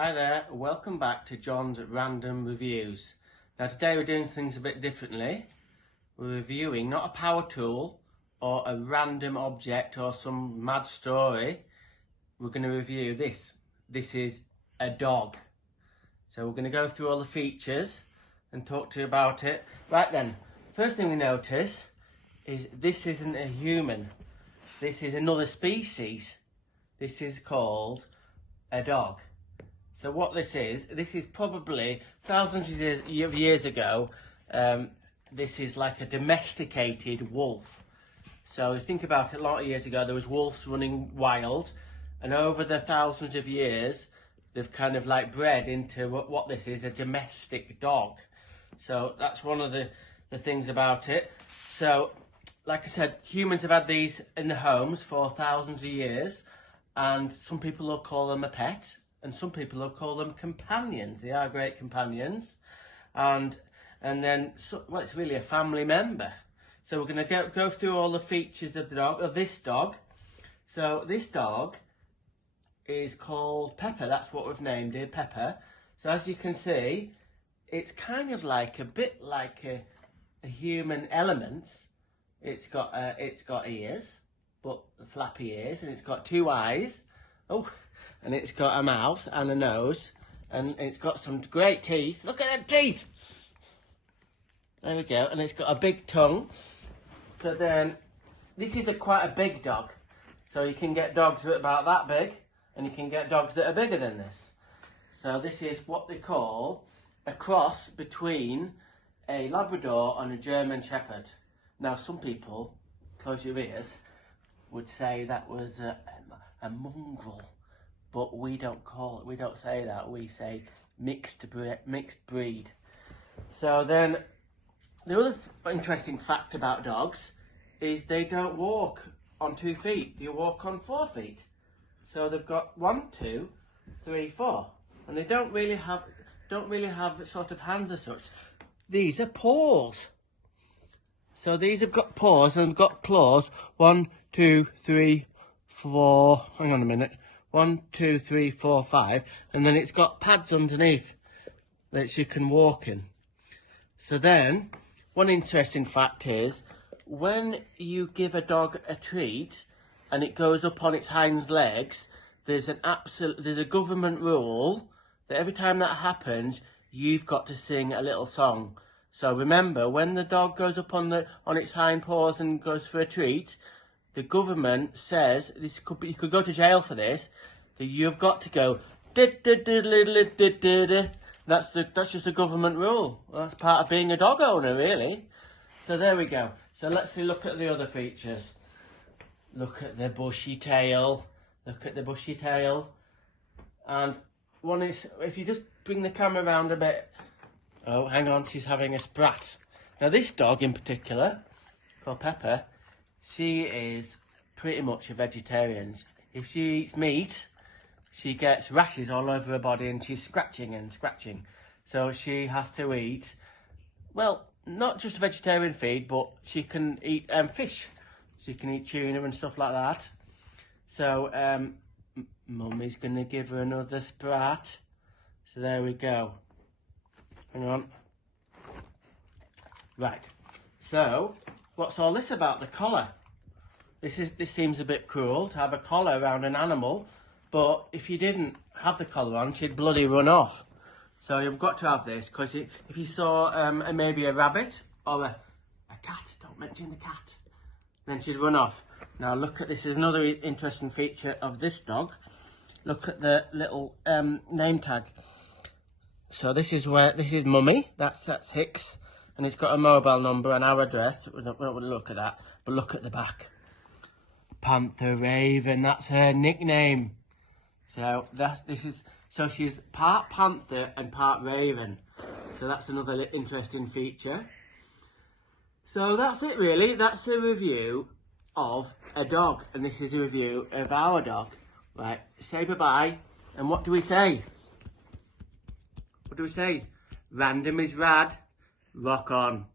Hi there, welcome back to John's Random Reviews. Now today we're doing things a bit differently. We're reviewing not a power tool or a random object or some mad story. We're going to review this. This is a dog. So we're going to go through all the features and talk to you about it. Right then, first thing we notice is this isn't a human. This is another species. This is called a dog. So what this is probably thousands of years ago, this is like a domesticated wolf. So think about it, a lot of years ago there was wolves running wild, and over the thousands of years they've kind of like bred into what this is, a domestic dog. So that's one of the things about it. So like I said, humans have had these in the homes for thousands of years, and some people will call them a pet. And some people will call them companions. They are great companions. And then, well, it's really a family member. So we're going to go through all the features of the dog, of this dog. So this dog is called Pepper. That's what we've named it, Pepper. So as you can see, it's kind of like a bit like a human element. It's got ears, but flappy ears, and it's got two eyes. Oh. And it's got a mouth and a nose, and it's got some great teeth. Look at them teeth! There we go. And it's got a big tongue. So then, this is quite a big dog. So you can get dogs that are about that big, and you can get dogs that are bigger than this. So this is what they call a cross between a Labrador and a German Shepherd. Now some people, close your ears, would say that was a mongrel. But we don't say that, we say mixed breed. So then, the other interesting fact about dogs is they don't walk on 2 feet, they walk on 4 feet. So they've got 1, 2, 3, 4. And they don't really have sort of hands as such. These are paws. So these have got paws and got claws. 1, 2, 3, 4, hang on a minute. 1, 2, 3, 4, 5, and then it's got pads underneath that you can walk in. So then, one interesting fact is, when you give a dog a treat and it goes up on its hind legs, there's a government rule that every time that happens, you've got to sing a little song. So remember, when the dog goes up on its hind paws and goes for a treat, the government says, you could go to jail for this, that you've got to go, that's just a government rule. Well, that's part of being a dog owner, really. So there we go. So let's look at the other features. Look at the bushy tail. Look at the bushy tail. And one is, if you just bring the camera around a bit. Oh, hang on, she's having a sprat. Now this dog in particular, called Pepper, she is pretty much a vegetarian. If she eats meat, she gets rashes all over her body and she's scratching and scratching. So she has to eat, well, not just vegetarian feed, but she can eat fish. She can eat tuna and stuff like that. So Mummy's going to give her another sprat. So there we go. Hang on. Right. So, what's all this about? The collar. This seems a bit cruel to have a collar around an animal, but if you didn't have the collar on, she'd bloody run off. So you've got to have this, because if you saw maybe a rabbit or a cat, don't mention the cat, then she'd run off. Now look at this, is another interesting feature of this dog. Look at the little name tag. So this is Mummy, that's Hicks, and it's got a mobile number and our address. We don't look at that, but look at the back. Panther Raven, that's her nickname. So so she's part panther and part raven. So that's another interesting feature. So that's it really. That's a review of a dog, and this is a review of our dog. Right, say bye-bye, and what do we say? What do we say? Random is rad, rock on.